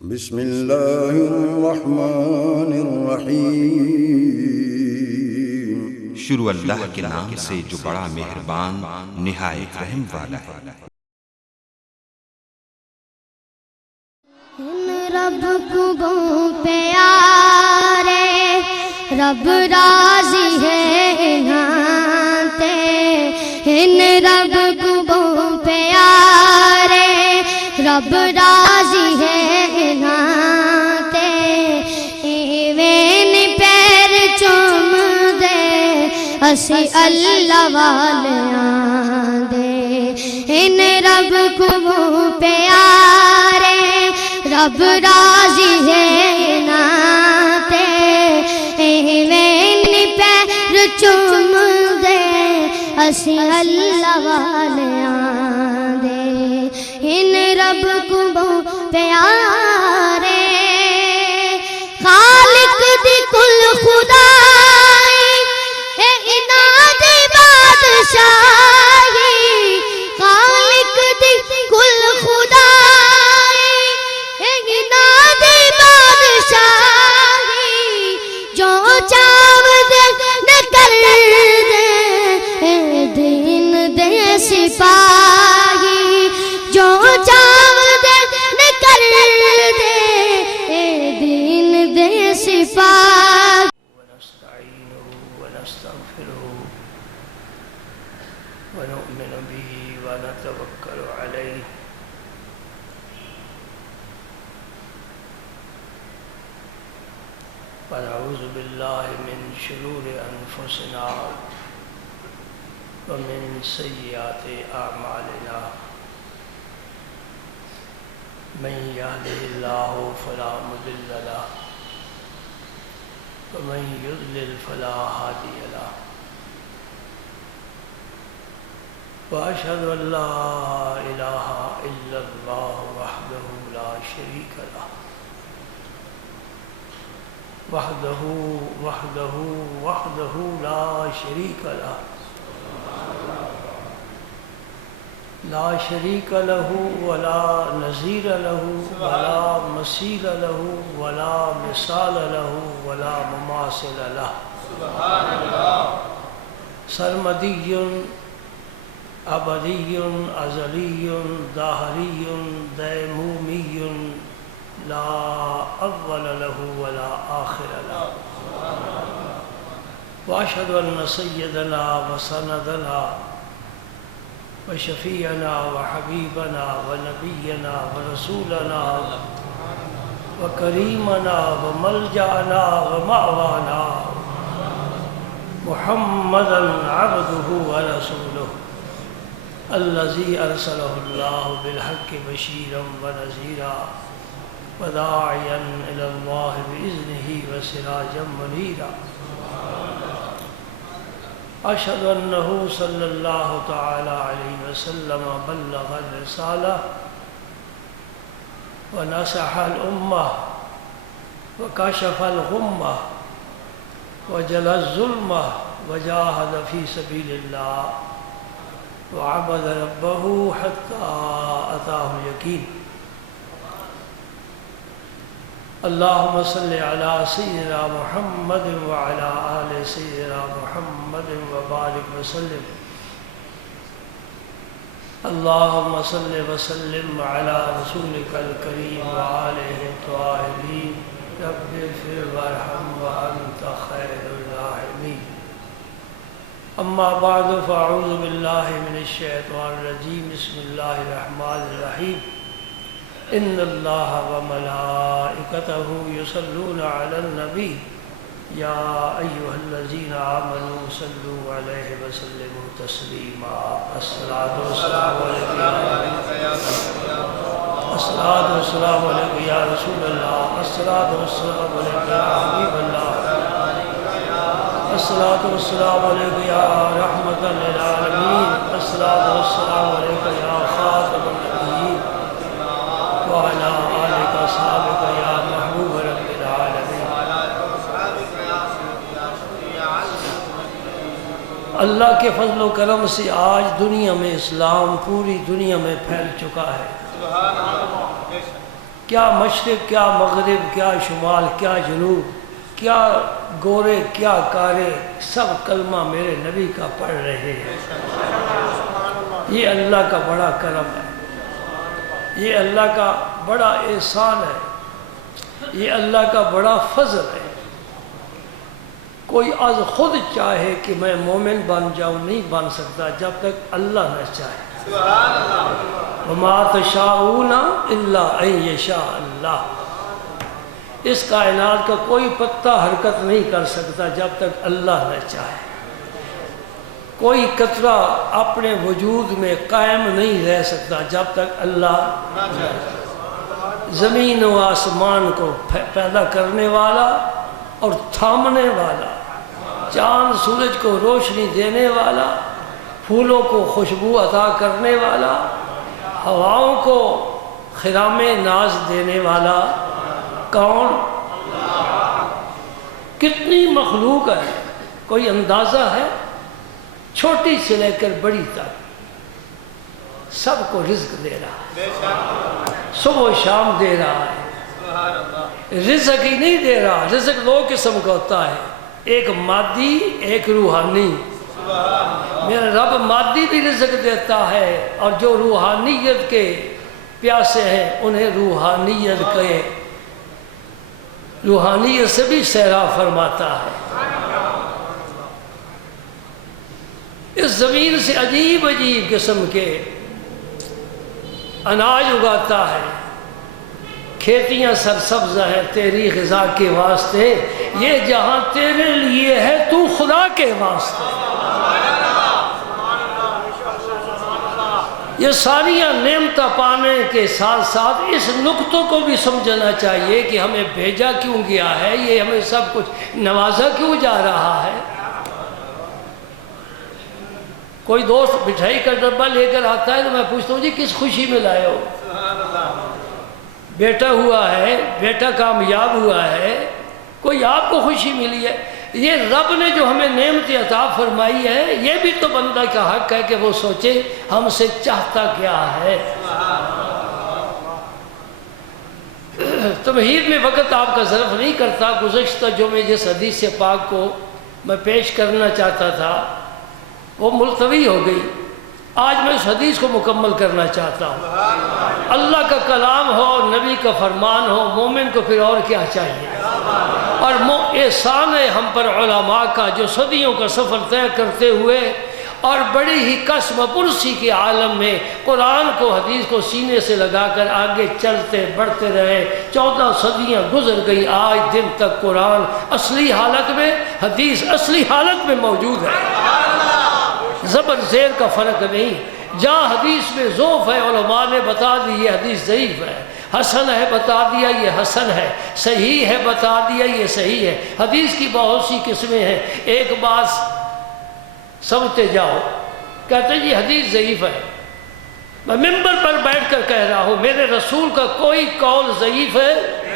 بسم اللہ الرحمن الرحیم۔ شروع اللہ کے نام سے جو بڑا مہربان نہایت رحم والا ہے۔ رب کو پیارے رب راضی ہے نہاتے، ان رب کو پیارے رب راضی ہے نہاتے، ایویں پیر چوم دے اسی اللہ والیاں دے، ان رب کو پیارے رب راضی ہے ناتے، ایویں پیر چوم دے اسی اللہ والیاں دے، ان رب کو پیارے خالق دی کل خدائی اے اناد بادشاہی، خالق دی کل خدائی اے اناد بادشاہی، جو چاو دے نہ کر دے اے دین دے سپاہی، جو چاو دے نہ کر دے اے دین دے سپاہی۔ ونستعینہ ونستغفرہ ونؤمن به ونتوکل علیہ، ونعوذ باللہ من شرور انفسنا ومن سیئات اعمالنا، من یہدہ اللہ فلا مضل لہ ومن یضلل فلا ہادی لہ، واشہد ان لا الہ الا اللہ وحدہ لا شریک لہ، وحدہ لا شریک لہ، لا شریک لہ ولا نظیر لہ ولا مثیل لہ ولا مثال لہ ولا مماثل لہ، سرمدی ابدی ازلی داہری دیمومی لا اول لہ ولا آخر لہ، واشہد ان سیدنا وسندنا وشفیعنا وحبیبنا ونبینا ورسولنا وکریمنا وملجأنا ومأوانا محمدا عبدہ ورسولہ، الذی ارسلہ اللہ بالحق بشیرا ونذیرا وداعیا الی اللہ بإذنہ وسراجا منیرا، اشہد انہ صلی اللہ تعالی علیہ وسلم بلغ الرسالہ ونصح الامہ وکشف الغمہ وجل الظلمہ وجاہد فی سبیل اللہ وعبد ربہ حتی اتاہ الیقین، اللہم صلی علی سیدنا محمد وعلی آل سیدنا محمد وبارک وسلم، اللہم صلی وسلم علی رسولک الکریم وآلہ الطاہرین، رب اغفر وارحم وانت خیر الراحمین، اما بعد فاعوذ باللہ من الشیطان الرجیم، بسم اللہ الرحمن الرحیم، ان اللہ وملائکتہ یصلون علی النبی یا ایہا الذین آمنوا صلوا علیہ وسلموا تسلیما، الصلاۃ والسلام علیکہ یا رسول اللہ، الصلاۃ والسلام علیکہ یا حبیب اللہ، الصلاۃ والسلام علیکہ یا رحمۃ للعالمین، الصلاۃ والسلام علیکہ یا خاتم النبیین وعلی آلک اصحابک یا محبوب رب العالمین۔ اللہ کے فضل و کرم سے آج دنیا میں اسلام پوری دنیا میں پھیل چکا ہے، کیا مشرق، کیا مغرب، کیا شمال، کیا جنوب، کیا گورے، کیا کارے، سب کلمہ میرے نبی کا پڑھ رہے ہیں۔ یہ اللہ کا بڑا کرم ہے، یہ اللہ کا بڑا احسان ہے، یہ اللہ کا بڑا فضل ہے۔ کوئی از خود چاہے کہ میں مومن بن جاؤں نہیں بن سکتا جب تک اللہ نہ چاہے۔ وَمَا تَشَاءُونَ إِلَّا أَن يَشَاءَ اللَّهُ۔ اس کائنات کا کوئی پتہ حرکت نہیں کر سکتا جب تک اللہ نہ چاہے۔ کوئی قطرہ اپنے وجود میں قائم نہیں رہ سکتا جب تک اللہ نہ چاہے۔ زمین و آسمان کو پیدا کرنے والا اور تھامنے والا، چاند سورج کو روشنی دینے والا، پھولوں کو خوشبو عطا کرنے والا، ہواؤں کو خرام ناز دینے والا کون؟ کتنی مخلوق ہے، کوئی اندازہ ہے؟ چھوٹی سے لے کر بڑی تک سب کو رزق دے رہا ہے، صبح و شام دے رہا ہے۔ رزق ہی نہیں دے رہا، رزق دو قسم کا ہوتا ہے، ایک مادی، ایک روحانی۔ میرا رب مادی بھی رزق دیتا ہے، اور جو روحانیت کے پیاسے ہیں انہیں روحانیت سے بھی سیراب فرماتا ہے۔ اس زمین سے عجیب عجیب قسم کے اناج اگاتا ہے، کھیتیاں سرسبز ہیں تیری غذا کے واسطے، یہ جہاں تیرے لیے ہے تو خدا کے واسطے۔ یہ ساری نعمتیں پانے کے ساتھ ساتھ اس نقطوں کو بھی سمجھنا چاہیے کہ ہمیں بھیجا کیوں گیا ہے، یہ ہمیں سب کچھ نوازا کیوں جا رہا ہے۔ کوئی دوست مٹھائی کا ڈبہ لے کر آتا ہے تو میں پوچھتا ہوں جی کس خوشی میں لائے ہو؟ بیٹا ہوا ہے، بیٹا کامیاب ہوا ہے، کوئی آپ کو خوشی ملی ہے۔ یہ رب نے جو ہمیں نعمت عطا فرمائی ہے، یہ بھی تو بندہ کا حق ہے کہ وہ سوچے ہم سے چاہتا کیا ہے۔ تمہید میں وقت آپ کا ظرف نہیں کرتا، گزشتہ جو میں جس حدیث پاک کو میں پیش کرنا چاہتا تھا وہ ملتوی ہو گئی، آج میں اس حدیث کو مکمل کرنا چاہتا ہوں۔ اللہ کا کلام ہو، نبی کا فرمان ہو، مومن کو پھر اور کیا چاہیے؟ اور احسان ہے ہم پر علماء کا، جو صدیوں کا سفر طے کرتے ہوئے اور بڑی ہی قسم پرسی کے عالم میں قرآن کو، حدیث کو سینے سے لگا کر آگے چلتے بڑھتے رہے۔ 14 صدیاں گزر گئی، آج دن تک قرآن اصلی حالت میں، حدیث اصلی حالت میں موجود ہے۔ زبر زیر کا فرق نہیں، جہاں حدیث میں ضعف ہے علماء نے بتا دی یہ حدیث ضعیف ہے، حسن ہے بتا دیا یہ حسن ہے، صحیح ہے بتا دیا یہ صحیح ہے۔ حدیث کی بہت سی قسمیں ہیں، ایک بات سمجھتے جاؤ، کہتے ہیں یہ حدیث ضعیف ہے، میں ممبر پر بیٹھ کر کہہ رہا ہوں میرے رسول کا کوئی قول ضعیف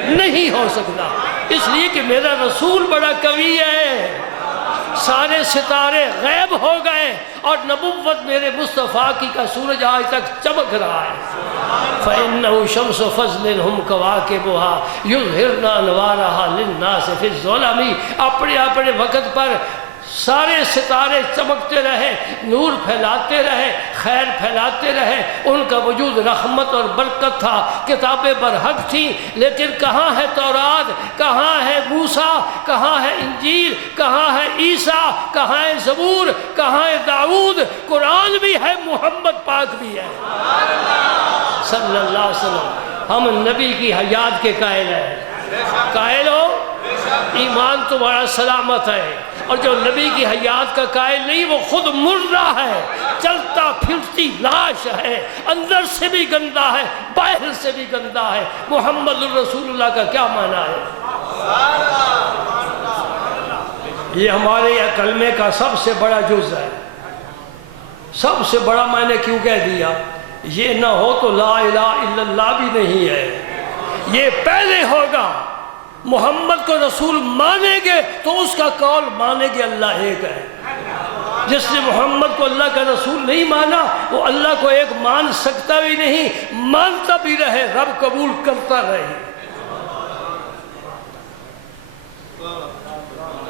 نہیں ہو سکتا، اس لیے کہ میرا رسول بڑا قوی ہے۔ سارے ستارے غیب ہو گئے اور نبوت میرے مصطفیٰ کی کا سورج آج تک چمک رہا ہے۔ فَإِنَّهُ شَمْسُ فَضْلٍ هُمْ كَوَاكِبُهَا يُظْهِرْنَ أَنْوَارَهَا لِلنَّاسِ فِي الظُّلَمِ۔ اپنے اپنے وقت پر سارے ستارے چمکتے رہے، نور پھیلاتے رہے، خیر پھیلاتے رہے، ان کا وجود رحمت اور برکت تھا، کتابیں برحق تھیں، لیکن کہاں ہے تورات، کہاں ہے موسیٰ، کہاں ہے انجیل، کہاں ہے عیسیٰ، کہاں ہے زبور، کہاں ہے داؤد؟ قرآن بھی ہے، محمد پاک بھی ہے صلی اللہ علیہ وسلم۔ ہم نبی کی حیات کے قائل ہیں، قائل ہو ایمان تمہارا سلامت ہے، اور جو نبی کی حیات کا قائل نہیں وہ خود مردہ ہے، چلتا پھرتی لاش ہے، اندر سے بھی گندہ ہے، باہر سے بھی گندہ ہے۔ محمد الرسول اللہ کا کیا معنی ہے؟ یہ ہمارے کلمے کا سب سے بڑا جز ہے، سب سے بڑا میں نے کیوں کہہ دیا؟ یہ نہ ہو تو لا الہ الا اللہ بھی نہیں ہے، یہ پہلے ہوگا۔ محمد کو رسول مانیں گے تو اس کا قول مانیں گے اللہ ایک ہے، جس نے محمد کو اللہ کا رسول نہیں مانا وہ اللہ کو ایک مان سکتا بھی نہیں، مانتا بھی رہے رب قبول کرتا رہے۔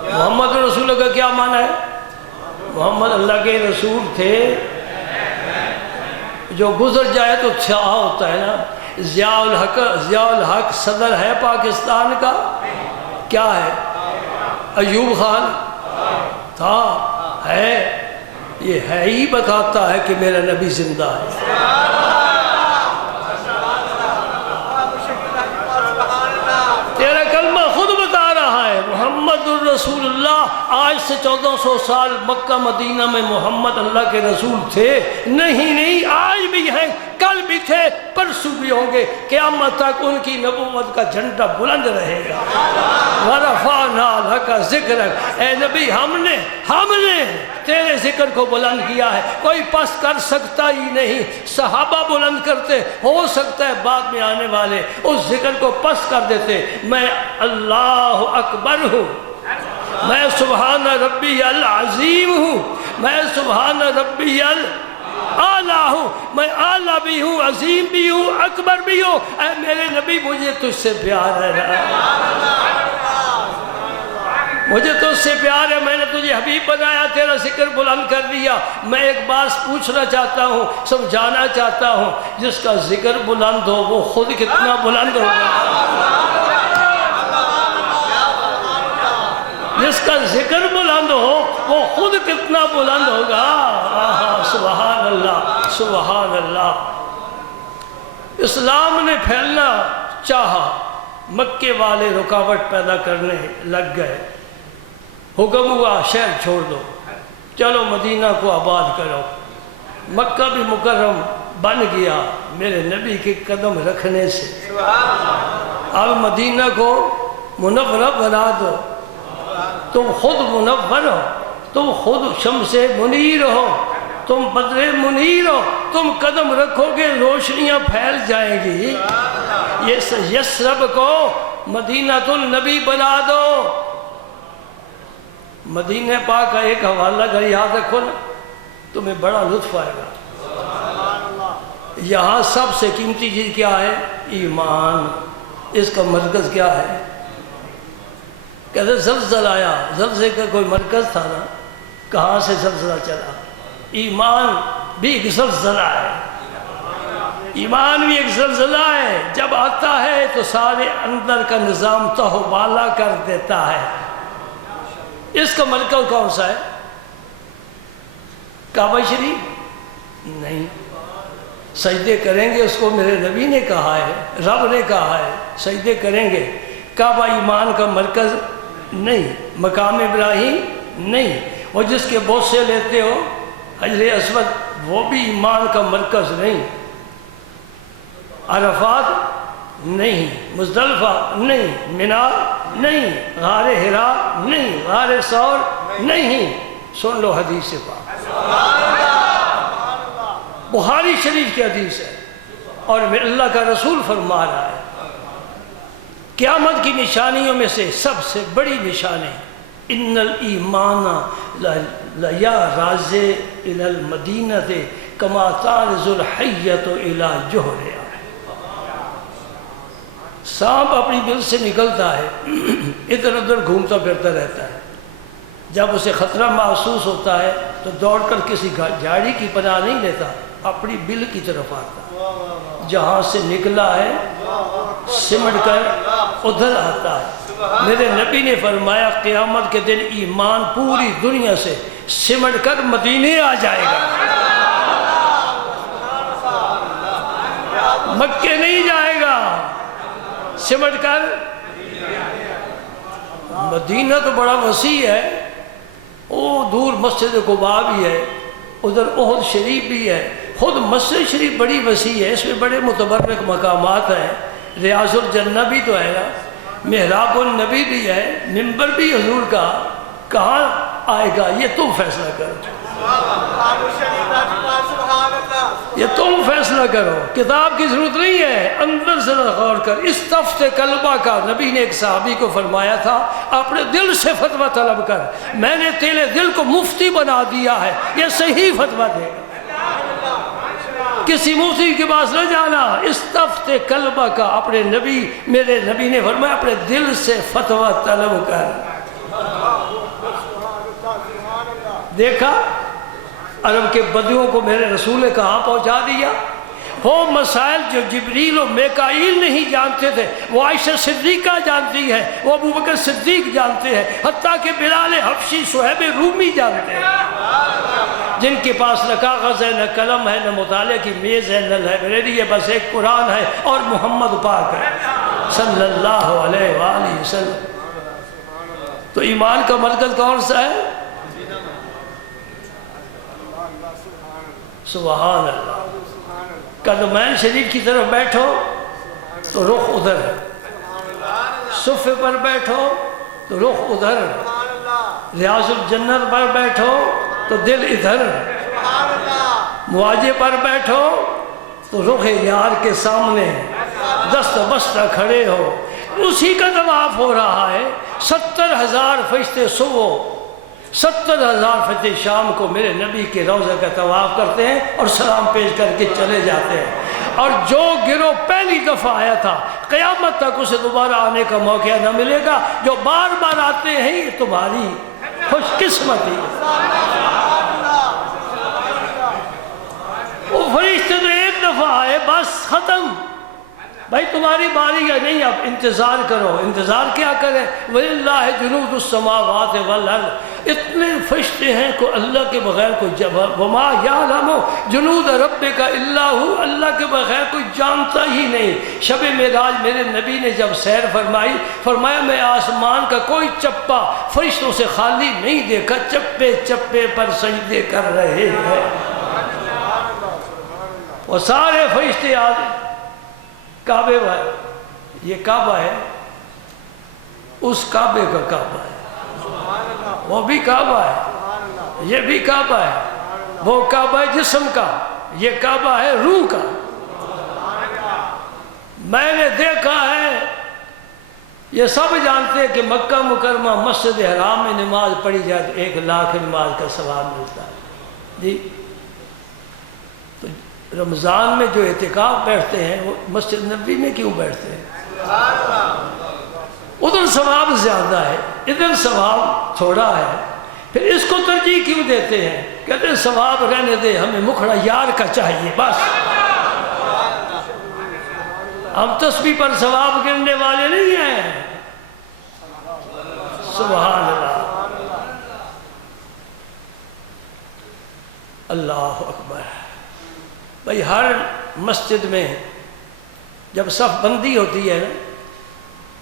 محمد رسول کا کیا معنی ہے؟ محمد اللہ کے رسول تھے، جو گزر جائے تو چھا ہوتا ہے نا۔ ضیاء الحق صدر ہے پاکستان کا، کیا ہے؟ ایوب خان تھا، ہے، یہ ہے ہی بتاتا ہے کہ میرا نبی زندہ ہے۔ تیرا کلمہ خود بتا رہا ہے محمد الرسول اللہ۔ آج سے 1400 سال مکہ مدینہ میں محمد اللہ کے رسول تھے؟ نہیں، آج بھی ہیں، کل بھی تھے، پرسوں بھی ہوں گے، قیامت تک ان کی نبوت کا جھنڈا بلند رہے گا۔ وَرَفَعْنَا لَكَ ذِكْرَكَ، اے نبی ہم نے تیرے ذکر کو بلند کیا ہے، کوئی پس کر سکتا ہی نہیں۔ صحابہ بلند کرتے، ہو سکتا ہے بعد میں آنے والے اس ذکر کو پس کر دیتے۔ میں اللہ اکبر ہوں، میں سبحان ربی العظیم ہوں، میں سبحان ربی اعلیٰ ہوں، میں اعلیٰ بھی ہوں، عظیم بھی ہوں، اکبر بھی ہوں۔ اے میرے نبی مجھے تجھ سے پیار ہے، مجھے تجھ سے پیار ہے، میں نے تجھے حبیب بنایا، تیرا ذکر بلند کر دیا۔ میں ایک بات پوچھنا چاہتا ہوں، سمجھانا چاہتا ہوں، جس کا ذکر بلند ہو وہ خود کتنا بلند ہوگا؟ جس کا ذکر بلند ہو وہ خود کتنا بلند ہوگا؟ سبحان اللہ، سبحان اللہ۔ اسلام نے پھیلنا چاہا، مکے والے رکاوٹ پیدا کرنے لگ گئے، حکم ہوا شہر چھوڑ دو، چلو مدینہ کو آباد کرو۔ مکہ بھی مکرم بن گیا میرے نبی کے قدم رکھنے سے۔ اب مدینہ کو منورہ بنا دو، تم خود منور ہو، تم خود شمس منیر ہو، تم بدر منیر ہو، تم قدم رکھو گے روشنیاں پھیل جائیں گی۔ یثرب کو مدینہ النبی بنا دو۔ مدینہ پاک کا ایک حوالہ اگر یاد رکھو نا تمہیں بڑا لطف آئے گا۔ یہاں سب سے قیمتی چیز کیا ہے؟ ایمان۔ اس کا مرکز کیا ہے؟ کہتے زلزلہ آیا، زلزلے کا کوئی مرکز تھا نا، کہاں سے زلزلہ چلا؟ ایمان بھی ایک زلزلہ ہے، ایمان بھی ایک زلزلہ ہے، جب آتا ہے تو سارے اندر کا نظام تہوبالا کر دیتا ہے۔ اس کا مرکز کون سا ہے؟ کعبہ شریف؟ نہیں، سجدے کریں گے اس کو میرے نبی نے کہا ہے، رب نے کہا ہے سجدے کریں گے۔ کعبہ ایمان کا مرکز نہیں، مقام ابراہیم نہیں، وہ جس کے بوسے لیتے ہو حجر اسود وہ بھی ایمان کا مرکز نہیں، عرفات نہیں، مزدلفہ نہیں، منی نہیں، غار حرا نہیں، غار ثور نہیں۔ سن لو حدیث پاک، بخاری شریف کی حدیث ہے، اور اللہ کا رسول فرما رہا ہے قیامت کی نشانیوں میں سے سب سے بڑی نشانی ان الایمان لیارز الی المدینہ کما تارز الحیۃ الی جوہرہا۔ سانپ اپنی بل سے نکلتا ہے، ادھر ادھر گھومتا پھرتا رہتا ہے، جب اسے خطرہ محسوس ہوتا ہے تو دوڑ کر کسی جھاڑی کی پناہ نہیں لیتا، اپنی بل کی طرف آتا، جہاں سے نکلا ہے سمٹ کر ادھر آتا ہے۔ میرے نبی نے فرمایا قیامت کے دن ایمان پوری دنیا سے سمٹ کر مدینے آ جائے گا، مکے نہیں جائے گا، سمٹ کر۔ مدینہ تو بڑا وسیع ہے، وہ دور مسجد قباء بھی ہے، ادھر احد شریف بھی ہے، خود مسجد شریف بڑی وسیع ہے، اس میں بڑے متبرک مقامات ہیں، ریاض الجنہ بھی تو ہے نا، محراب النبی بھی ہے، منبر بھی حضور کا، کہاں آئے گا یہ تم فیصلہ کرو۔ یہ تم فیصلہ کرو، کتاب کی ضرورت نہیں ہے، اندر سے غور کر۔ استفت قلبہ کا نبی نے ایک صحابی کو فرمایا تھا، اپنے دل سے فتویٰ طلب کر، میں نے تیرے دل کو مفتی بنا دیا ہے، یہ صحیح فتویٰ دے گا، کسی مفتی کے پاس نہ جانا۔ استفت قلبہ کا، اپنے نبی، میرے نبی نے فرمایا اپنے دل سے فتویٰ طلب کر۔ دیکھا عرب کے بدیوں کو میرے رسول نے کہاں پہنچا دیا؟ وہ مسائل جو جبریل و میکائیل نہیں جانتے تھے وہ عائشہ صدیقہ جانتی ہے، وہ ابوبکر صدیق جانتے ہیں، حتیٰ کہ بلال حبشی، صہیب رومی جانتے ہیں، جن کے پاس نہ کاغذ ہے، نہ قلم ہے، نہ مطالعہ کی میز ہے، نہ لائبریری ہے، بس ایک قرآن ہے اور محمد پاک ہے صلی اللہ علیہ وآلہ وسلم۔ تو ایمان کا مرکز کون سا ہے؟ سبحان اللہ۔ قدمین شریف کی طرف بیٹھو تو رخ ادھر ہے، صفے پر بیٹھو تو رخ ادھر ہے، ریاض الجنت پر بیٹھو تو دل ادھر ہے، مواجہ پر بیٹھو تو رخ یار کے سامنے دست بستہ کھڑے ہو، اسی کا طواف ہو رہا ہے۔ 70,000 فرشتے صبح، 70,000 فرشتے شام کو میرے نبی کے روضہ کا طواف کرتے ہیں اور سلام پیش کر کے چلے جاتے ہیں۔ اور جو گروہ پہلی دفعہ آیا تھا قیامت تک اسے دوبارہ آنے کا موقع نہ ملے گا، جو بار بار آتے ہیں یہ تمہاری خوش قسمتی۔ وہ فرشتے تو ایک دفعہ آئے بس ختم، بھائی تمہاری باری ہے نہیں، اب انتظار کرو۔ انتظار کیا کریں؟ وَلِلَّهِ جُنُودُ السَّمَاوَاتِ وَالْأَرْضِ، اتنے فرشتے ہیں کو اللہ کے بغیر کوئی جواب، وَمَا يَعْلَمُ جُنُودَ رَبِّكَ إِلَّا هُوَ، اللہ کے بغیر کوئی جانتا ہی نہیں۔ شب معراج میرے نبی نے جب سیر فرمائی، فرمایا میں آسمان کا کوئی چپا فرشتوں سے خالی نہیں دیکھا، چپے چپے پر سجدے کر رہے ہیں، وہ سارے فرشتے آتے کعبے پر۔ یہ کعبہ ہے، اس کعبے کا کعبہ ہے، وہ بھی کعبہ ہے، یہ بھی کعبہ ہے، وہ کعبہ ہے جسم کا، یہ کعبہ ہے روح کا۔ میں نے دیکھا ہے، یہ سب جانتے ہیں کہ مکہ مکرمہ مسجد حرام میں نماز پڑھی جائے تو 1,00,000 نماز کا ثواب ملتا ہے جی۔ تو رمضان میں جو اعتکاف بیٹھتے ہیں وہ مسجد نبوی میں کیوں بیٹھتے ہیں؟ ادھر ثواب زیادہ ہے، ادھر ثواب تھوڑا ہے، پھر اس کو ترجیح کیوں دیتے ہیں؟ کہتے ہیں ثواب رہنے دے، ہمیں مکھڑا یار کا چاہیے بس۔ ہم تسبیح پر ثواب گننے والے نہیں ہیں۔ سبحان اللہ، اللہ اکبر۔ بھائی ہر مسجد میں جب صف بندی ہوتی ہے نا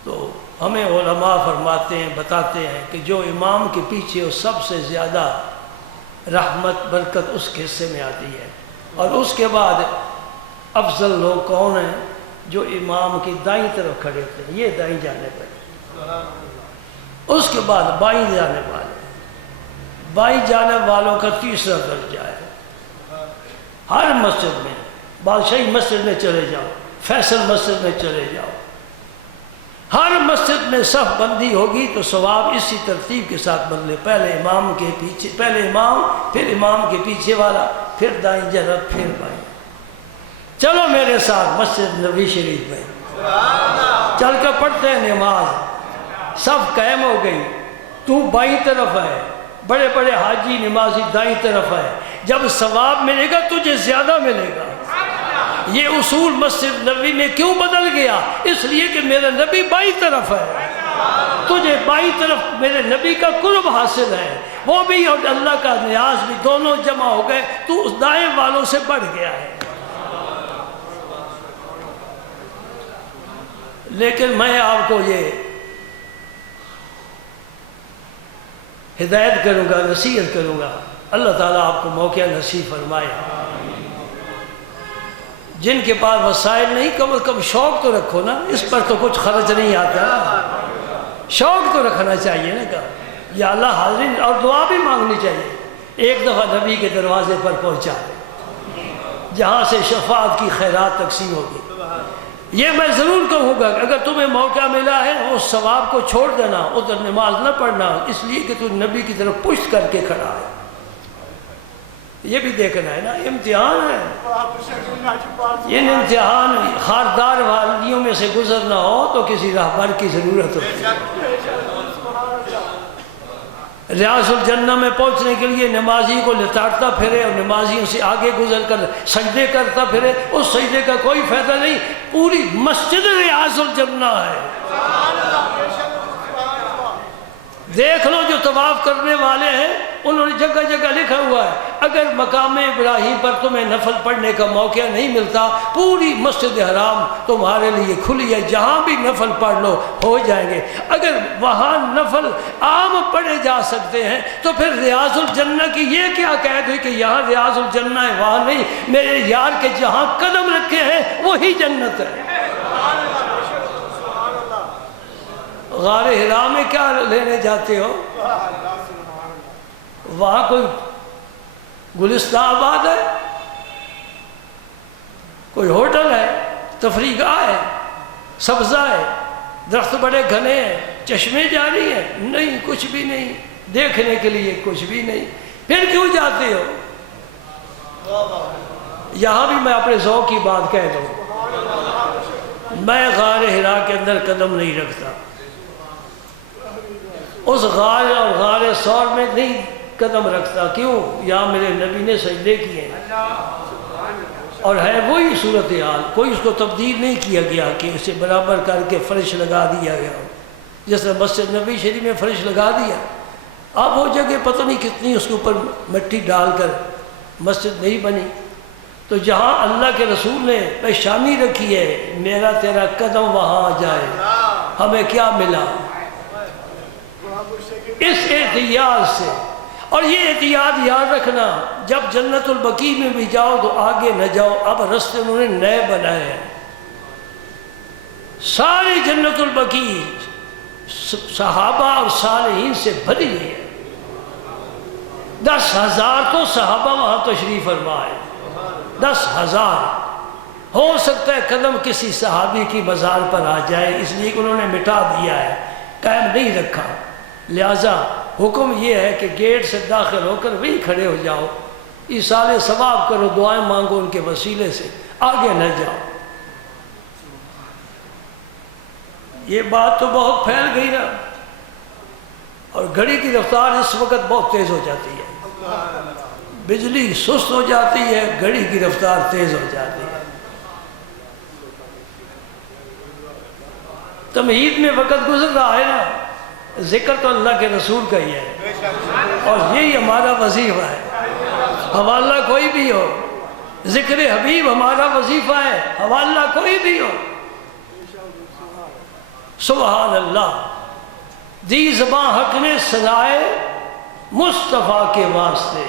تو ہمیں علماء فرماتے ہیں، بتاتے ہیں کہ جو امام کے پیچھے ہو سب سے زیادہ رحمت برکت اس کے حصے میں آتی ہے، اور اس کے بعد افضل لوگ کون ہیں؟ جو امام کی دائیں طرف کھڑے ہوتے ہیں، یہ دائیں جانب والے، اس کے بعد بائیں جانب والے، بائیں جانب والوں کا تیسرا درجہ ہے۔ ہر مسجد میں، بادشاہی مسجد میں چلے جاؤ، فیصل مسجد میں چلے جاؤ، ہر مسجد میں صف بندی ہوگی تو ثواب اسی ترتیب کے ساتھ بدلے، پہلے امام کے پیچھے، پہلے امام، پھر امام کے پیچھے والا، پھر دائیں جانب، پھر بائیں۔ چلو میرے ساتھ مسجد نبوی شریف میں چل کر پڑھتے ہیں نماز، صف قائم ہو گئی، تو بائیں طرف ہے، بڑے بڑے حاجی نمازی دائیں طرف ہے، جب ثواب ملے گا تجھے زیادہ ملے گا۔ یہ اصول مسجد نبوی میں کیوں بدل گیا؟ اس لیے کہ میرا نبی بائیں طرف ہے، تجھے بائیں طرف میرے نبی کا قرب حاصل ہے، وہ بھی اور اللہ کا نیاز بھی دونوں جمع ہو گئے، تو اس دائیں والوں سے بڑھ گیا ہے۔ لیکن میں آپ کو یہ ہدایت کروں گا، نصیحت کروں گا، اللہ تعالیٰ آپ کو موقع نصیب فرمائے۔ جن کے پاس وسائل نہیں، کم از کم شوق تو رکھو نا، اس پر تو کچھ خرچ نہیں آتا، شوق تو رکھنا چاہیے نا، کہ یا اللہ حاضرین، اور دعا بھی مانگنی چاہیے، ایک دفعہ نبی کے دروازے پر پہنچا جہاں سے شفاعت کی خیرات تقسیم ہوگی۔ یہ میں ضرور کہوں گا کہ اگر تمہیں موقع ملا ہے اس ثواب کو چھوڑ دینا، ادھر نماز نہ پڑھنا، اس لیے کہ تو نبی کی طرف پشت کر کے کھڑا ہے۔ یہ بھی دیکھنا ہے نا، امتحان ہے، یہ امتحان خاردار والیوں میں سے گزرنا ہو تو کسی راہبر کی ضرورت ہوتی ہے۔ ریاض الجنہ میں پہنچنے کے لیے نمازی کو لتاڑتا پھرے اور نمازیوں سے آگے گزر کر سجدے کرتا پھرے، اس سجدے کا کوئی فائدہ نہیں۔ پوری مسجد ریاض الجنہ ہے، دیکھ لو جو طواف کرنے والے ہیں انہوں نے جگہ جگہ لکھا ہوا ہے اگر مقام ابراہیم پر تمہیں نفل پڑھنے کا موقع نہیں ملتا، پوری مسجد حرام تمہارے لیے کھلی ہے، جہاں بھی نفل پڑھ لو ہو جائیں گے۔ اگر وہاں نفل عام پڑھے جا سکتے ہیں تو پھر ریاض الجنہ کی یہ کیا قید ہوئی کہ یہاں ریاض الجنہ ہے وہاں نہیں؟ میرے یار کے جہاں قدم رکھے ہیں وہی جنت ہے۔ غار حرا میں کیا لینے جاتے ہو؟ وہاں کوئی گلستہ آباد ہے، کوئی ہوٹل ہے، تفریح گاہ ہے، سبزہ ہے، درخت بڑے گھنے ہیں، چشمے جاری ہیں؟ نہیں، کچھ بھی نہیں، دیکھنے کے لیے کچھ بھی نہیں، پھر کیوں جاتے ہو؟ یہاں بھی میں اپنے ذوق کی بات کہہ دوں، میں غار حرا کے اندر قدم نہیں رکھتا، اس غار اور غار ثور میں نہیں قدم رکھتا۔ کیوں؟ یہاں میرے نبی نے سجدے کیے ہیں اور ہے وہی صورتحال، کوئی اس کو تبدیل نہیں کیا گیا کہ اسے برابر کر کے فرش لگا دیا گیا، جس طرح مسجد نبی شریف میں فرش لگا دیا۔ اب وہ جگہ پتہ نہیں کتنی اس کے اوپر مٹی ڈال کر مسجد نہیں بنی، تو جہاں اللہ کے رسول نے پیشانی رکھی ہے میرا تیرا قدم وہاں آ جائے، ہمیں کیا ملا؟ اس احتیاط سے۔ اور یہ احتیاط یاد رکھنا، جب جنت البقیع میں بھی جاؤ تو آگے نہ جاؤ، اب رستے انہوں نے نئے بنائے ہیں، ساری جنت البقیع صحابہ اور صالحین سے بھری ہوئی ہے، 10,000 تو صحابہ وہاں تشریف فرما ہے، 10,000۔ ہو سکتا ہے قدم کسی صحابی کی مزار پر آ جائے، اس لیے کہ انہوں نے مٹا دیا ہے، قائم نہیں رکھا، لہذا حکم یہ ہے کہ گیٹ سے داخل ہو کر وہیں کھڑے ہو جاؤ، ایصال ثواب کرو، دعائیں مانگو ان کے وسیلے سے، آگے نہ جاؤ۔ یہ بات تو بہت پھیل گئی نا، اور گھڑی کی رفتار اس وقت بہت تیز ہو جاتی ہے، بجلی سست ہو جاتی ہے، گھڑی کی رفتار تیز ہو جاتی ہے۔ تمہید میں وقت گزر رہا ہے نا، ذکر تو اللہ کے رسول کا ہی ہے اور یہی ہمارا وظیفہ ہے، حوالہ کوئی بھی ہو، ذکر حبیب ہمارا وظیفہ ہے، حوالہ کوئی بھی ہو۔ سبحان اللہ، دی زباں حق نے سنائے مصطفیٰ کے واسطے،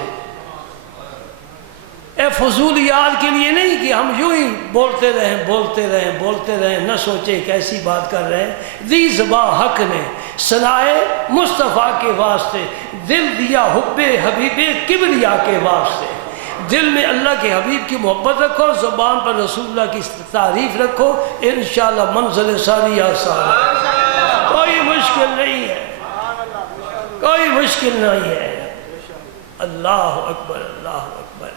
اے فضولیات کے لیے نہیں کہ ہم یوں ہی بولتے رہیں، نہ سوچے کیسی بات کر رہے ہیں۔ دی زباں حق نے سنائے مصطفیٰ کے واسطے، دل دیا حب حبیب کبریا کے واسطے، دل میں اللہ کے حبیب کی محبت رکھو، زبان پر رسول اللہ کی تعریف رکھو، انشاءاللہ منزل ساری آسان ہے، کوئی مشکل نہیں ہے، کوئی مشکل نہیں ہے۔ اللہ اکبر، اللہ اکبر۔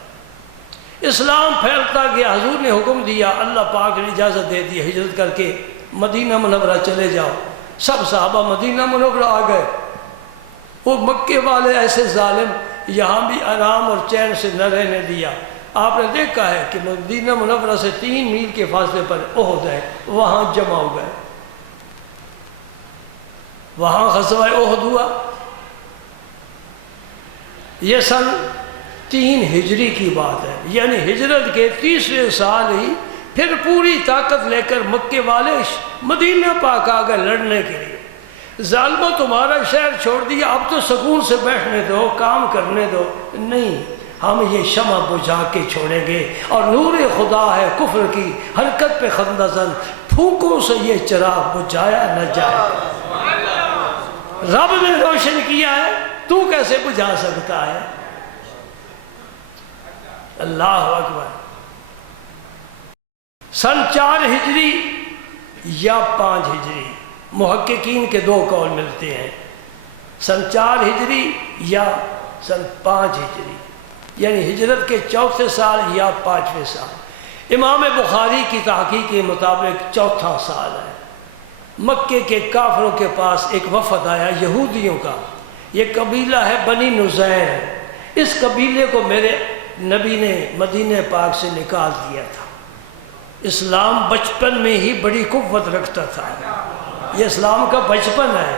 اسلام پھیلتا گیا، حضور نے حکم دیا، اللہ پاک نے اجازت دے دی، ہجرت کر کے مدینہ منورہ چلے جاؤ۔ سب صحابہ مدینہ منورہ آ گئے، وہ مکے والے ایسے ظالم یہاں بھی آرام اور چین سے نہ رہنے دیا۔ آپ نے دیکھا ہے کہ مدینہ منورہ سے 3 میل کے فاصلے پر احد ہے، وہاں جمع ہو گئے، وہاں غزوہ احد ہوا۔ یہ سن 3 ہجری کی بات ہے، یعنی ہجرت کے 3رے سال ہی پھر پوری طاقت لے کر مکے والے مدینہ پاک آ گئے لڑنے کے لیے۔ ظالموں تمہارا شہر چھوڑ دیا، اب تو سکون سے بیٹھنے دو، کام کرنے دو۔ نہیں، ہم یہ شمع بجھا کے چھوڑیں گے، اور نور خدا ہے کفر کی حرکت پہ خندہ زن، پھونکوں سے یہ چراغ بجھایا نہ جائے۔ رب نے روشن کیا ہے، تو کیسے بجھا سکتا ہے؟ اللہ اکبر۔ سن 4 ہجری یا 5 ہجری، محققین کے 2 قول ملتے ہیں، سن 4 ہجری یا سن 5 ہجری، یعنی ہجرت کے 4تھے سال یا 5ویں سال۔ امام بخاری کی تحقیق کے مطابق 4تھا سال ہے۔ مکے کے کافروں کے پاس ایک وفد آیا یہودیوں کا، یہ قبیلہ ہے بنی نزیر، اس قبیلے کو میرے نبی نے مدینہ پاک سے نکال دیا تھا۔ اسلام بچپن میں ہی بڑی قوت رکھتا تھا، یہ اسلام کا بچپن ہے۔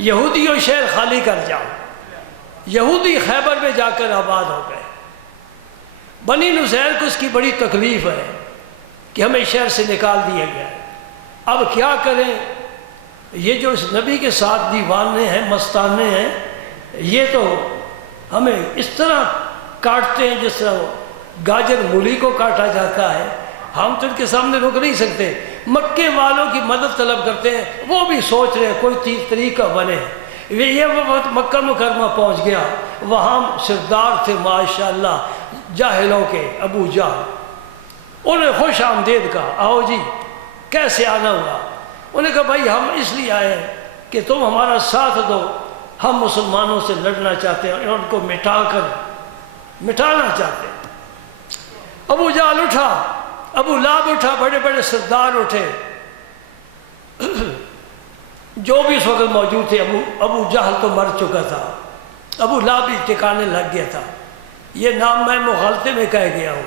یہودیوں شہر خالی کر جاؤ، یہودی خیبر میں جا کر آباد ہو گئے۔ بنی نزیر کو اس کی بڑی تکلیف ہے کہ ہمیں شہر سے نکال دیا گیا ہے، اب کیا کریں؟ یہ جو اس نبی کے ساتھ دیوانے ہیں، مستانے ہیں، یہ تو ہمیں اس طرح کاٹتے ہیں جس طرح گاجر مولی کو کاٹا جاتا ہے، ہم تو ان کے سامنے رک نہیں سکتے۔ مکے والوں کی مدد طلب کرتے ہیں، وہ بھی سوچ رہے ہیں کوئی طریقہ بنے۔ یہ وقت مکہ مکرمہ پہنچ گیا، وہاں سردار تھے ماشاءاللہ جاہلوں کے، ابو جہل، انہیں خوش آمدید کہا، آؤ جی کیسے آنا ہوا؟ انہوں نے کہا بھائی ہم اس لیے آئے ہیں کہ تم ہمارا ساتھ دو، ہم مسلمانوں سے لڑنا چاہتے ہیں، ان کو مٹانا چاہتے ہیں۔ ابو جہل اٹھا، ابو لہب اٹھا، بڑے بڑے سردار اٹھے، جو بھی اس وقت موجود تھے۔ ابو جہل تو مر چکا تھا، ابو لہب بھی ٹکانے لگ گیا تھا، یہ نام میں مغالطے میں کہہ گیا ہوں،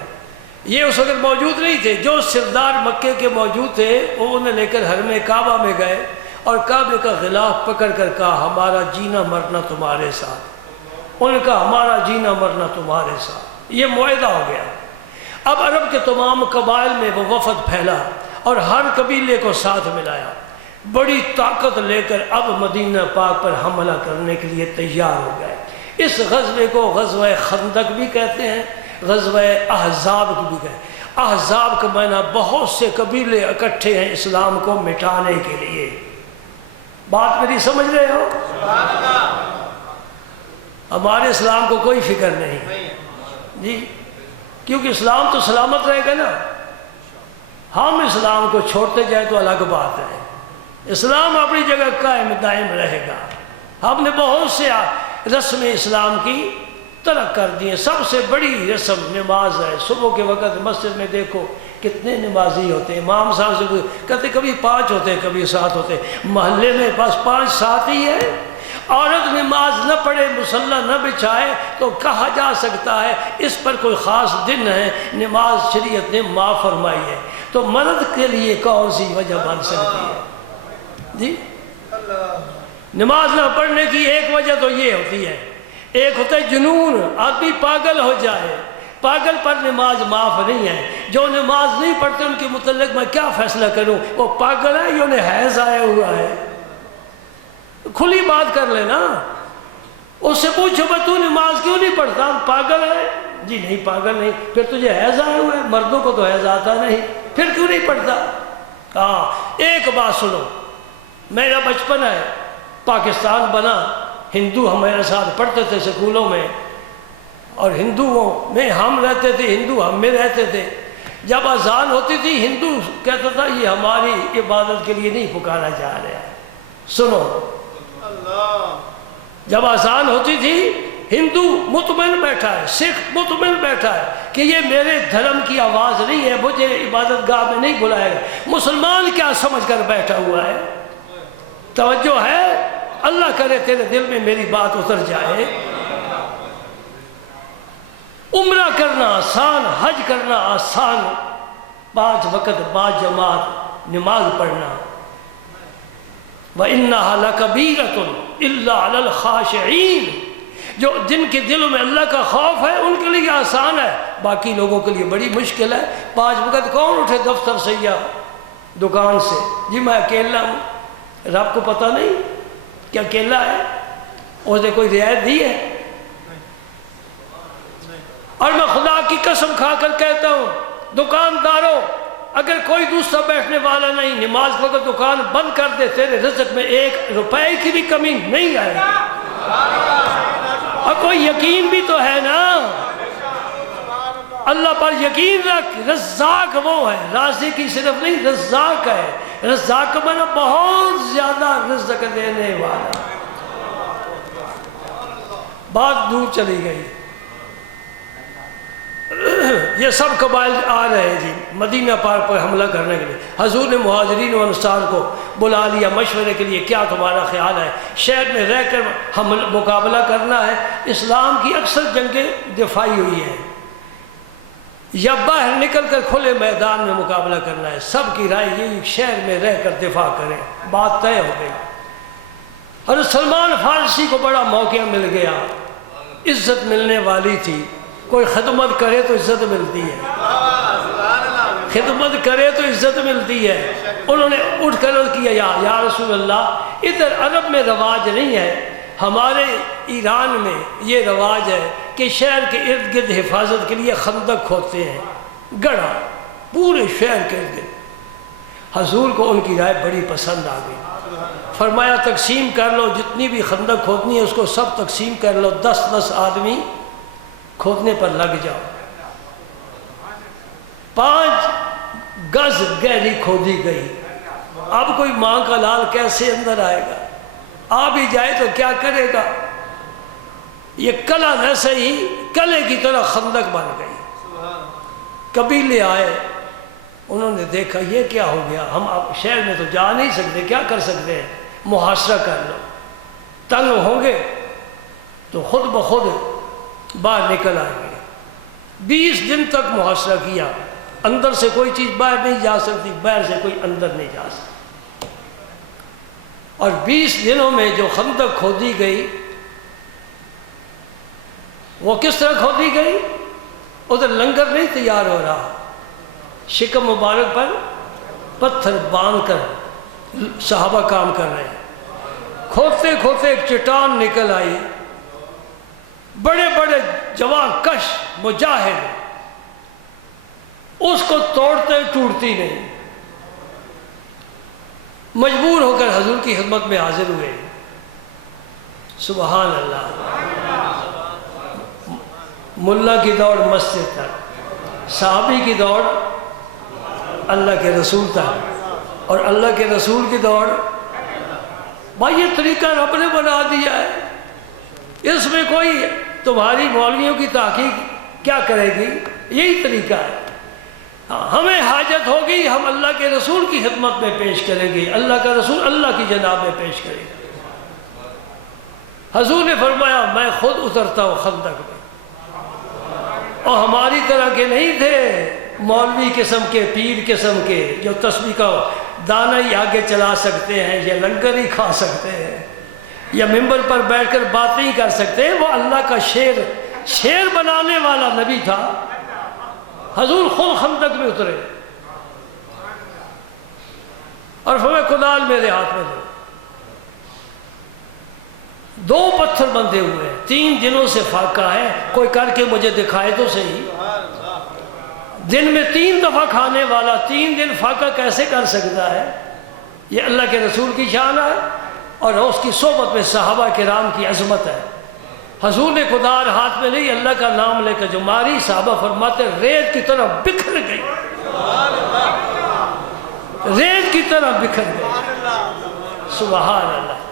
یہ اس وقت موجود نہیں تھے۔ جو سردار مکے کے موجود تھے وہ انہیں لے کر حرم کعبہ میں گئے اور کعبے کا غلاف پکڑ کر کہا ہمارا جینا مرنا تمہارے ساتھ۔ انہوں نے کہا ہمارا جینا مرنا تمہارے ساتھ، یہ معاہدہ ہو گیا۔ اب عرب کے تمام قبائل میں وہ وفد پھیلا اور ہر قبیلے کو ساتھ ملایا، بڑی طاقت لے کر اب مدینہ پاک پر حملہ کرنے کے لیے تیار ہو گئے۔ اس غزوے کو غزوہ خندق بھی کہتے ہیں، غزوہ احزاب کو بھی کہتے ہیں۔ احزاب کا معنی بہت سے قبیلے اکٹھے ہیں اسلام کو مٹانے کے لیے۔ بات میری سمجھ رہے ہو؟ ہمارے اسلام کو کوئی فکر نہیں جی، کیونکہ اسلام تو سلامت رہے گا نا، ہم اسلام کو چھوڑتے جائیں تو الگ بات ہے، اسلام اپنی جگہ قائم دائم رہے گا۔ ہم نے بہت سے رسم اسلام کی ترک کر دی ہیں، سب سے بڑی رسم نماز ہے۔ صبح کے وقت مسجد میں دیکھو کتنے نمازی ہوتے ہیں، امام صاحب سے کہتے کبھی 5 ہوتے کبھی 7 ہوتے، محلے میں بس 5-7 ہی ہے۔ عورت نماز نہ پڑھے، مصلی نہ بچھائے تو کہا جا سکتا ہے اس پر کوئی خاص دن ہے، نماز شریعت نے معاف فرمائی ہے، تو مرد کے لیے کون سی وجہ بن سکتی ہے جی؟ نماز نہ پڑھنے کی ایک وجہ تو یہ ہوتی ہے، ایک ہوتا ہے جنون، آدمی پاگل ہو جائے، پاگل پر نماز معاف نہیں ہے۔ جو نماز نہیں پڑھتے ان کے متعلق میں کیا فیصلہ کروں، وہ پاگل ہے یا انہیں حیض آیا ہوا ہے؟ کھلی بات کر لینا، اس سے پوچھو بھائی تو نماز کیوں نہیں پڑھتا، پاگل ہے؟ جی نہیں پاگل نہیں۔ پھر تجھے حیض آیا ہوا ہے؟ مردوں کو تو حیض آتا نہیں، پھر کیوں نہیں پڑھتا؟ ایک بات سنو، میرا بچپن ہے، پاکستان بنا، ہندو ہمارے ساتھ پڑھتے تھے سکولوں میں، اور ہندوؤں میں ہم رہتے تھے، ہندو ہم میں رہتے تھے۔ جب اذان ہوتی تھی ہندو کہتا تھا یہ ہماری عبادت کے لیے نہیں پکارا جا رہا ہے، سنو، جب اذان ہوتی تھی ہندو مطمئن بیٹھا ہے، سکھ مطمئن بیٹھا ہے کہ یہ میرے دھرم کی آواز نہیں ہے، مجھے عبادت گاہ میں نہیں بلائے گا۔ مسلمان کیا سمجھ کر بیٹھا ہوا ہے؟ توجہ ہے؟ اللہ کرے تیرے دل میں میری بات اتر جائے۔ عمرہ کرنا آسان، حج کرنا آسان، 5 وقت با جماعت نماز پڑھنا، وَإِنَّهَا لَكَبِيرَةٌ إِلَّا عَلَى الْخَاشِعِينَ، جو جن کے دلوں میں اللہ کا خوف ہے ان کے لیے آسان ہے، باقی لوگوں کے لیے بڑی مشکل ہے۔ 5 وقت کون اٹھے دفتر سے یا دکان سے؟ جی میں اکیلا ہوں، رب کو پتہ نہیں کہ اکیلا ہے، اس نے کوئی رعایت دی ہے؟ اور میں خدا کی قسم کھا کر کہتا ہوں دکانداروں، اگر کوئی دوسرا بیٹھنے والا نہیں، نماز کو اگر دکان بند کر دے، تیرے رزق میں 1 روپے کی بھی کمی نہیں آئے گی۔ اور کوئی یقین بھی تو ہے نا، اللہ پر یقین رکھ، رزاق وہ ہے، رازق کی صرف نہیں، رزاق ہے۔ رزاق کا معنی بہت زیادہ رزق دینے والا۔ بات دور چلی گئی، یہ سب قبائل آ رہے ہیں جی مدینہ پاک پر حملہ کرنے کے لیے۔ حضور نے مہاجرین و انصار کو بلا لیا مشورے کے لیے، کیا تمہارا خیال ہے شہر میں رہ کر ہم مقابلہ کرنا ہے؟ اسلام کی اکثر جنگیں دفاعی ہوئی ہیں، یا باہر نکل کر کھلے میدان میں مقابلہ کرنا ہے؟ سب کی رائے یہی شہر میں رہ کر دفاع کریں۔ بات طے ہو گئی۔ حضرت سلمان فارسی کو بڑا موقع مل گیا، عزت ملنے والی تھی، کوئی خدمت کرے تو عزت ملتی ہے، خدمت کرے تو عزت ملتی ہے۔ انہوں نے اٹھ کر عرض کیا یا رسول اللہ، ادھر عرب میں رواج نہیں ہے، ہمارے ایران میں یہ رواج ہے کہ شہر کے ارد گرد حفاظت کے لیے خندق کھودتے ہیں، گڑھا پورے شہر کے ارد گرد۔ حضور کو ان کی رائے بڑی پسند آ گئی، فرمایا تقسیم کر لو، جتنی بھی خندق کھودنی ہے اس کو سب تقسیم کر لو، 10 آدمی کھودنے پر لگ جاؤ۔ 5 گز گہری کھودی گئی۔ اب کوئی ماں کا لال کیسے اندر آئے گا؟ آ بھی جائے تو کیا کرے گا؟ یہ کلا ویسے ہی کلے کی طرح خندق بن گئی۔ قبیلے آئے، انہوں نے دیکھا یہ کیا ہو گیا، ہم اب شہر میں تو جا نہیں سکتے، کیا کر سکتے ہیں؟ محاصرہ کر لو، تنگ ہوں گے تو خود بخود باہر نکل آئیں گے۔ 20 دن تک محاصرہ کیا، اندر سے کوئی چیز باہر نہیں جا سکتی، باہر سے کوئی اندر نہیں جا سکتی۔ اور 20 دنوں میں جو خندق کھودی گئی وہ کس طرح کھودی گئی؟ ادھر لنگر نہیں تیار ہو رہا، شکم مبارک پر پتھر باندھ کر صحابہ کام کر رہے ہیں۔ کھودتے کھودتے ایک چٹان نکل آئی، بڑے بڑے جوان کش مجاہد، اس کو توڑتے ٹوٹتی نہیں، مجبور ہو کر حضور کی خدمت میں حاضر ہوئے۔ سبحان اللہ۔ ملا کی دوڑ مسجد تک، صحابی کی دوڑ اللہ کے رسول تک، اور اللہ کے رسول کی دوڑ، بھائی یہ طریقہ رب نے بنا دیا ہے، اس میں کوئی تمہاری مولویوں کی تحقیق کیا کرے گی؟ یہی طریقہ ہے۔ ہمیں حاجت ہوگی ہم اللہ کے رسول کی خدمت میں پیش کریں گے، اللہ کا رسول اللہ کی جناب میں پیش کرے گا۔ حضور نے فرمایا میں خود اترتا ہوں خندق میں، اور ہماری طرح کے نہیں تھے مولوی قسم کے، پیر قسم کے، جو تسبیح کا دانہ ہی آگے چلا سکتے ہیں، یا لنگر ہی کھا سکتے ہیں، یا ممبر پر بیٹھ کر باتیں ہی کر سکتے ہیں۔ وہ اللہ کا شیر بنانے والا نبی تھا۔ حضور خود خندق میں اترے اور فرمایا کدال میرے ہاتھ میں دو۔ 2 پتھر بندھے ہوئے ہیں، 3 دنوں سے فاقہ ہے، کوئی کر کے مجھے دکھائے تو صحیح۔ دن میں 3 دفعہ کھانے والا 3 دن فاقہ کیسے کر سکتا ہے؟ یہ اللہ کے رسول کی شان ہے، اور اس کی صحبت میں صحابہ کرام کی عظمت ہے۔ حضور نے کدار ہاتھ میں لی، اللہ کا نام لے کر جو ماری، صحابہ فرماتے ریت کی طرح بکھر گئی، ریت کی طرح بکھر گئی۔ سبحان اللہ۔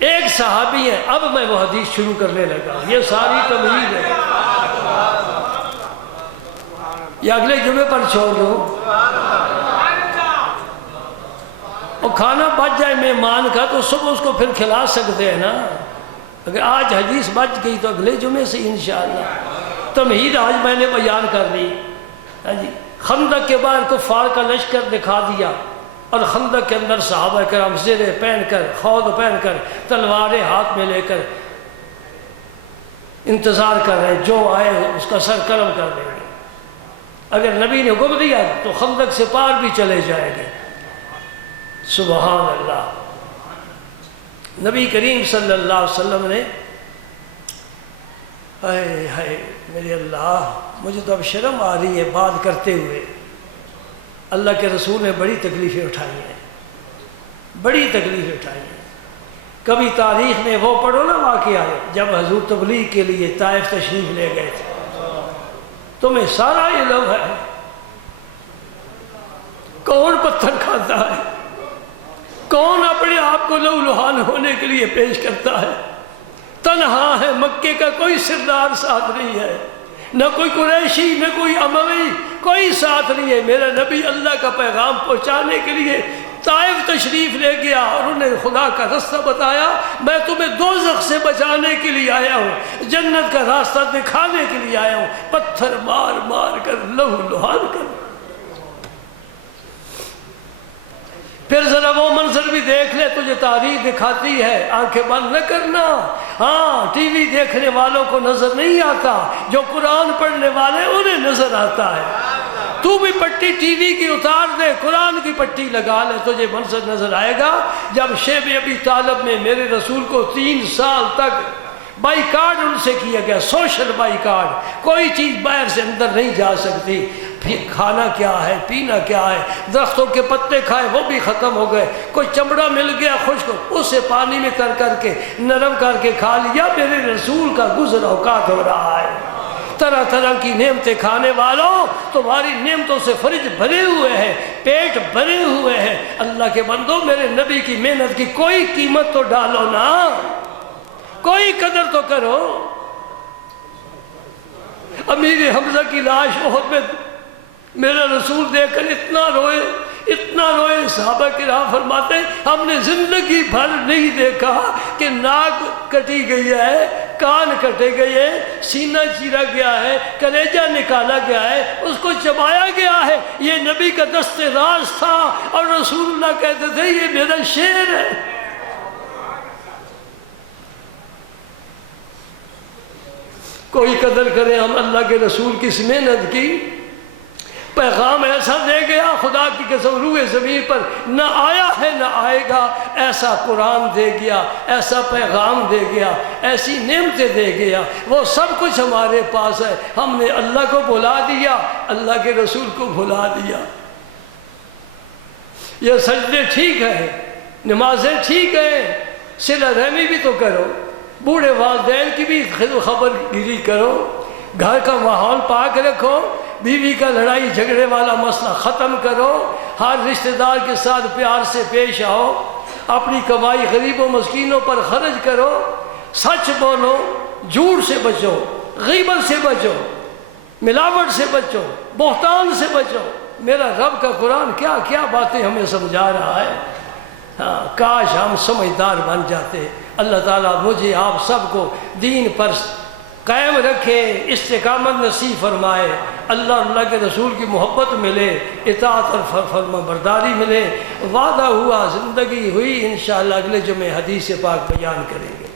ایک صحابی ہے، اب میں وہ حدیث شروع کرنے لگا، یہ ساری تمہید ہے، یہ اگلے جمعے پر چھوڑ دوں، اور کھانا بچ جائے مہمان کا تو صبح اس کو پھر کھلا سکتے ہیں نا۔ اگر آج حدیث بچ گئی تو اگلے جمعے سے انشاءاللہ۔ تمہید آج میں نے بیان کر دی۔ خندق کے باہر کفار کا لشکر دکھا دیا، اور خندق کے اندر صحابہ کرام زرے پہن کر، خود پہن کر، تلواریں ہاتھ میں لے کر انتظار کر رہے ہیں، جو آئے اس کا سر قلم کر دیں گے۔ اگر نبی نے حکم دیا تو خندق سے پار بھی چلے جائیں گے۔ سبحان اللہ۔ نبی کریم صلی اللہ علیہ وسلم نے، ہائے میرے اللہ، مجھے تو اب شرم آ رہی ہے بات کرتے ہوئے۔ اللہ کے رسول نے بڑی تکلیفیں اٹھائی ہیں، بڑی تکلیفیں اٹھائی ہیں۔ کبھی تاریخ میں وہ پڑھو نا واقعہ ہے جب حضور تبلیغ کے لیے طائف تشریف لے گئے تھے، تمہیں سارا علم ہے کون پتھر کھاتا ہے، کون اپنے آپ کو لہولہان ہونے کے لیے پیش کرتا ہے۔ تنہا ہے، مکے کا کوئی سردار ساتھ نہیں ہے، نہ کوئی قریشی نہ کوئی اموی، کوئی ساتھ نہیں ہے۔ میرا نبی اللہ کا پیغام پہنچانے کے لیے طائف تشریف لے گیا اور انہیں خدا کا راستہ بتایا، میں تمہیں دوزخ سے بچانے کے لیے آیا ہوں، جنت کا راستہ دکھانے کے لیے آیا ہوں، پتھر مار مار کر لہولہان کر۔ پھر ذرا وہ منظر بھی دیکھ لے، تجھے تاریخ دکھاتی ہے، آنکھیں بند نہ کرنا۔ ہاں ٹی وی دیکھنے والوں کو نظر نہیں آتا، جو قرآن پڑھنے والے انہیں نظر آتا ہے۔ تو بھی پٹی ٹی وی کی اتار دے، قرآن کی پٹی لگا لے، تجھے منظر نظر آئے گا جب شیب ابی طالب میں میرے رسول کو 3 سال تک بائیکاٹ ان سے کیا گیا، سوشل بائیکاٹ، کوئی چیز باہر سے اندر نہیں جا سکتی۔ پھر کھانا کیا ہے، پینا کیا ہے، درختوں کے پتے کھائے وہ بھی ختم ہو گئے، کوئی چمڑا مل گیا خشک اسے پانی میں کر کے نرم کر کے کھا لیا۔ میرے رسول کا گزر اوقات ہو رہا ہے۔ طرح طرح کی نعمتیں کھانے والوں، تمہاری نعمتوں سے فرج بھرے ہوئے ہیں، پیٹ بھرے ہوئے ہیں۔ اللہ کے بندو، میرے نبی کی محنت کی کوئی قیمت تو ڈالو نا، کوئی قدر تو کرو۔ امیر حمزہ کی لاش احد میں میرا رسول دیکھ کر اتنا روئے، صحابہ کرام فرماتے ہیں ہم نے زندگی بھر نہیں دیکھا کہ ناک کٹی گئی ہے، کان کٹے گئے ہیں، سینہ چیرا گیا ہے، کلیجہ نکالا گیا ہے، اس کو چبایا گیا ہے۔ یہ نبی کا دست راز تھا اور رسول اللہ کہتے تھے یہ میرا شعر ہے۔ کوئی قدر کرے ہم اللہ کے رسول کی اس محنت کی۔ پیغام ایسا دے گیا، خدا کی قسم روح زمین پر نہ آیا ہے نہ آئے گا، ایسا قرآن دے گیا، ایسا پیغام دے گیا، ایسی نعمتیں دے گیا، وہ سب کچھ ہمارے پاس ہے۔ ہم نے اللہ کو بھلا دیا، اللہ کے رسول کو بھلا دیا۔ یہ سجدے ٹھیک ہیں، نمازیں ٹھیک ہیں، صلہ رحمی بھی تو کرو، بوڑھے والدین کی بھی خبر گیری کرو، گھر کا ماحول پاک رکھو، بیوی کا لڑائی جھگڑے والا مسئلہ ختم کرو، ہر رشتہ دار کے ساتھ پیار سے پیش آؤ، اپنی کمائی غریب و مسکینوں پر خرچ کرو، سچ بولو، جھوٹ سے بچو، غیبت سے بچو، ملاوٹ سے بچو، بہتان سے بچو۔ میرا رب کا قرآن کیا کیا باتیں ہمیں سمجھا رہا ہے۔ ہاں کاش ہم سمجھدار بن جاتے۔ اللہ تعالیٰ مجھے آپ سب کو دین پر قائم رکھے، استقامت نصیب فرمائے، اللہ کے رسول کی محبت ملے، اطاعت اور فرما برداری ملے۔ وعدہ ہوا، زندگی ہوئی، انشاءاللہ اگلے جمعے حدیث پاک بیان کریں گے۔